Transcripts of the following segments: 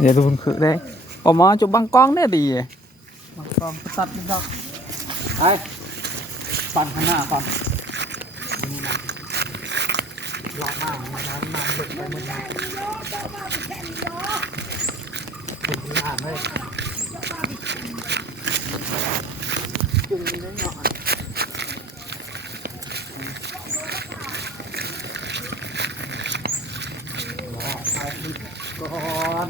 เดี๋ยวดูมันคือได้ออกมาจุบบางกล้องได้ดีบางกล้องตัดนิดเดียวไปปั่นข้างหน้าปั่นนี่นะล็อกหน้าน้ำหลุดไปหมดเลยถึงหน้าเลยจุ่มนิดหน่อยก่อน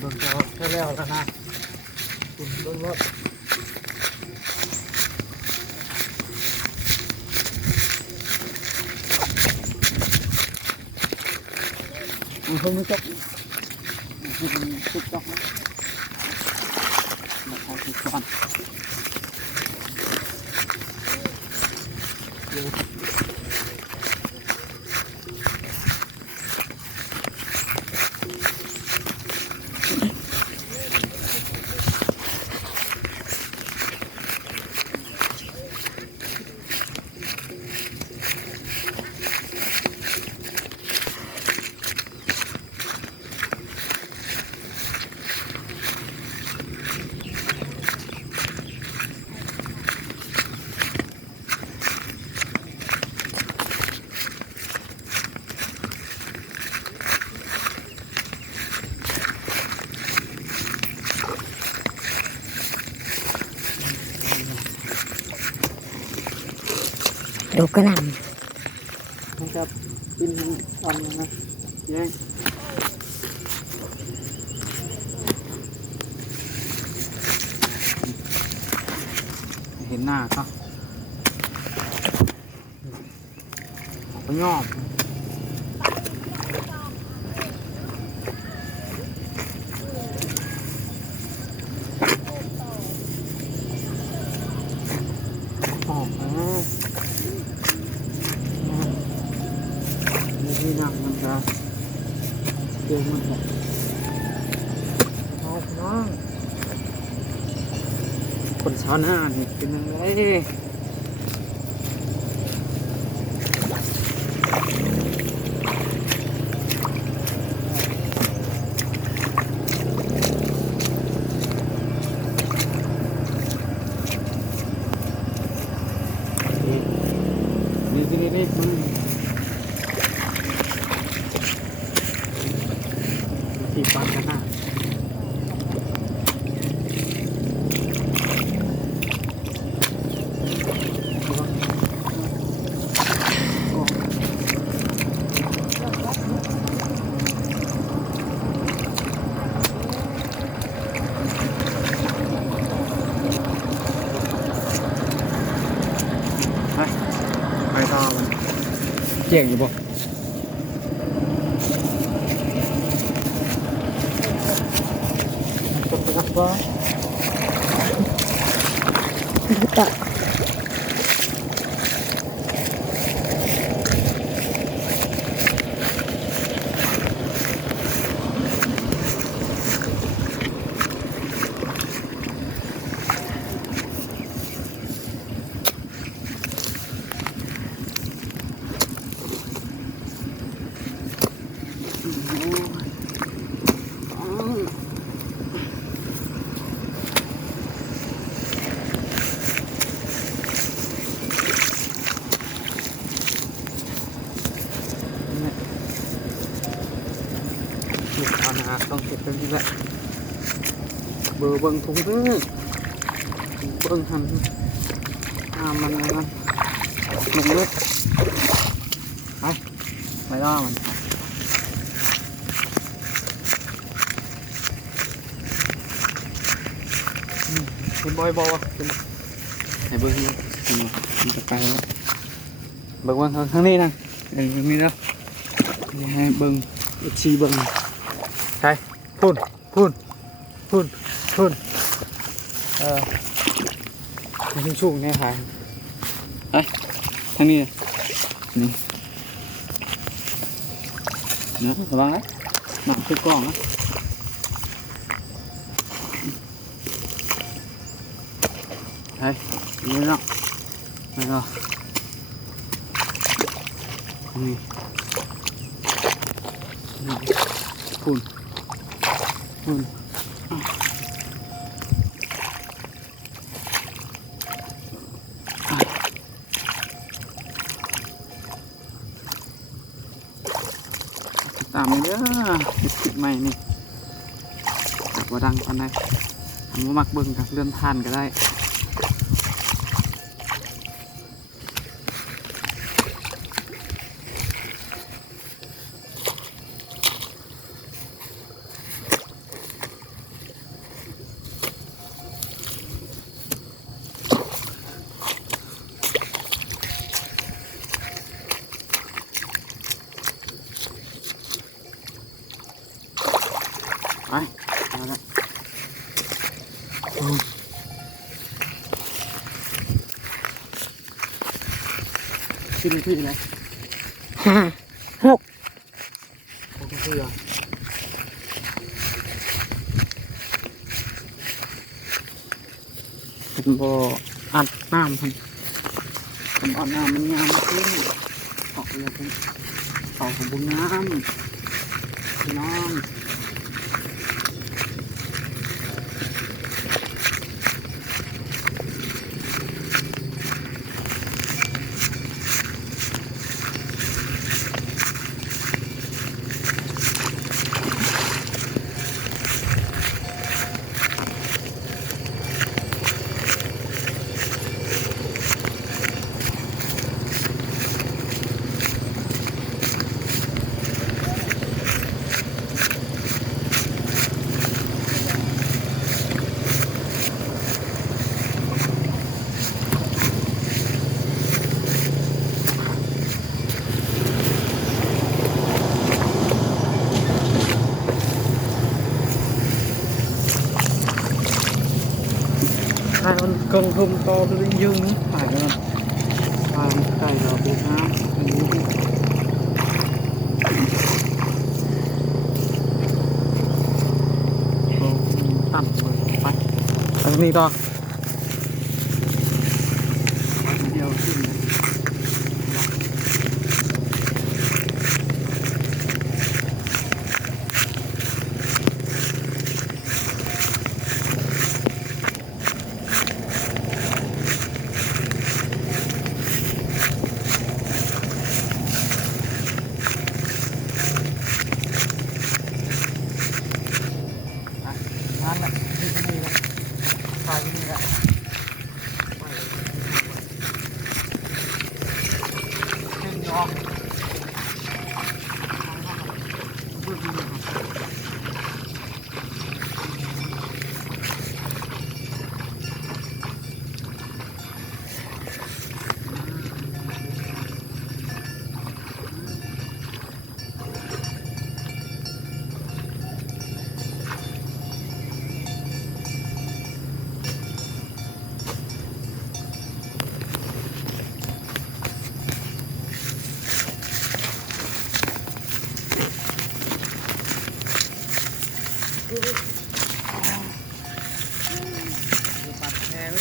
เบิ่งจะแค่แล้วนะคุณเบิ่งรถมันคงไม่จบมันทุกจบนะมาทำทุกวันดูกระหล่ำมันจะกินตอนนะแย่งเห็นหน้าก็ยอมนี่นั่งมันจะเกี่ยวมันแหละน้องคนชาวนาเนี่ยเป็นยังไงนี่มันที่ปันกันหน้าไปต่อมันเจียงอยู่บ่ต่อลูกค้านะต้องเก็บเป็นที่แหละเบอร์เบิ้งทุ่งเบิ้งหันมันลงเล็กไปล่อมันเป็นบอยบอเป็นไหนเบิ้งมันจะไปแล้วเบิ้งว่าข้างนี้นะเบิ้งข้างนี้แล้วให้เบิ้งชีเบิ้งใช่พุ่นมันชุ่มๆเนี่ยค่ะไปทางนี้นี่เนาะระวังนะหนักขึ้นกล้องนะไปนี่เนาะไปเนาะ นี่คุณตามเลยเด้อติดใหม่นี่จากว่าดังปานใดทำมามักเบิ่งกับเลื่อนผ่านก็ได้ไปเอาละกินที่ไหน ห้าหก โอเคเหรอเป็นบ่ออัดน้ำพันเป็นอัดน้ำมันงามขึ้นออกไปแล้วเป็นออกของบุญน้ำพี่น้อง hai con công không to tôi định dương nữa phải rồi hai con cày là bố cá tầm rồi phải anh đi to điều xinนั่นแหละที่นี่แหละถ่ายที่นี่แหละขึ้นยอมปัดแค่ไม่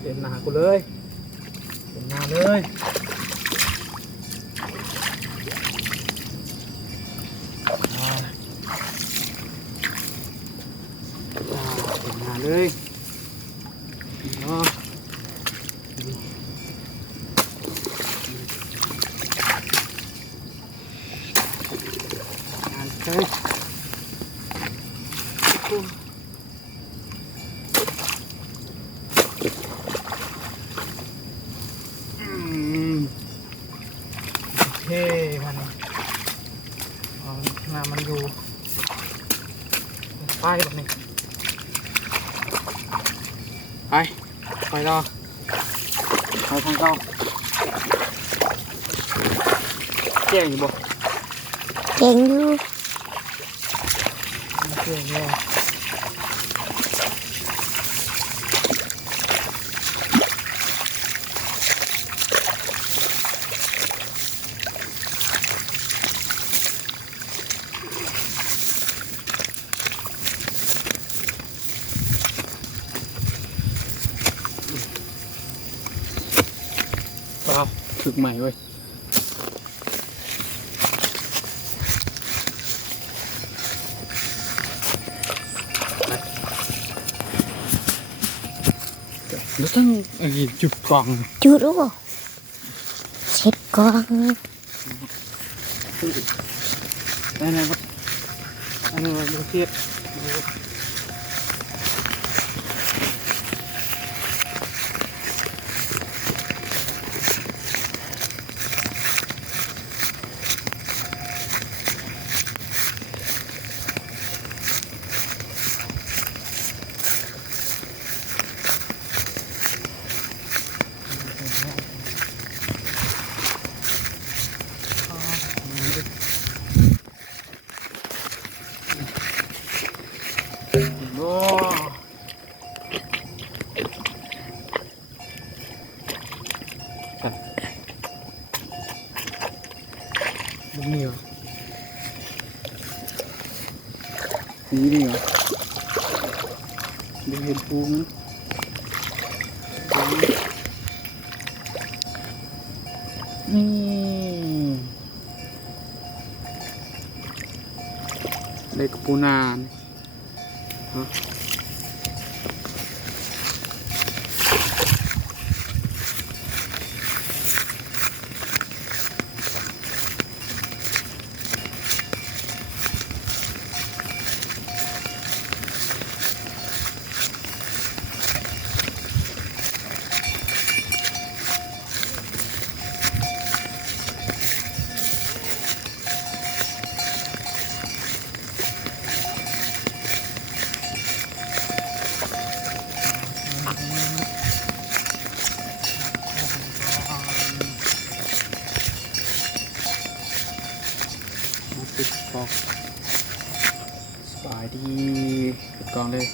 เต็มหนากูเลยเต็มหนาเลยเต็มหนาเลยเนาะงานเฮ้ยเท่มันงานมันอยู่ไปแบบนี้ไปรอไปทางเก้า จ้งอยู่บ่ เก่งอยู่ แจ้งแล้วว้าวถึกใหม่เว้ยแล้วตั้งจุดกล่อง จุดรู้บ่เช็ดกอง ได้ไหมครับอันนี้มันเทียบโอ้นี่เหรอนี่เหรอดูเห็นปูมั้ยนี่เล็กปูนานฮะปิดกองสบายดีปิดกองเลย